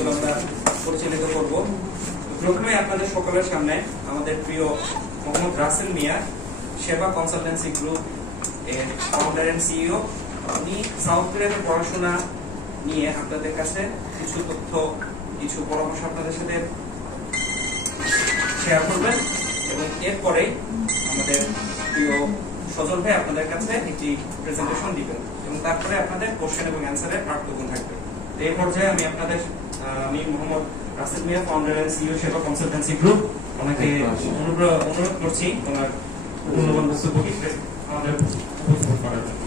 সেগুলো আমরা পরিচালিত করব। প্রথমে আপনাদের সকলের সামনে আমাদের প্রিয় মোহাম্মদ রাসেল মিয়া, সেবা কনসালটেন্সি গ্রুপ এর ফাউন্ডার এন্ড সিইও, উনি সাউথ কোরিয়াতে পড়াশোনা নিয়ে আপনাদের কাছে কিছু তথ্য, কিছু পরামর্শ আপনাদের সাথে শেয়ার করবেন এবং এরপরে আমাদের প্রিয় সজল ভাই আপনাদের কাছে একটি প্রেজেন্টেশন দিবেন এবং তারপরে আপনাদের কোশ্চেন এবং অ্যান্সারের পার্থক্য থাকবে। এই পর্যায়ে আমি মোহাম্মদ রাসেল মিয়া, ফাউন্ডার এন্ড সিইও সেবা কনসালটেন্সি গ্রুপ, ওনাকে অনুরোধ করছি ওনার মূল্যবান বক্তব্য আমাদের উপস্থাপন করার জন্য।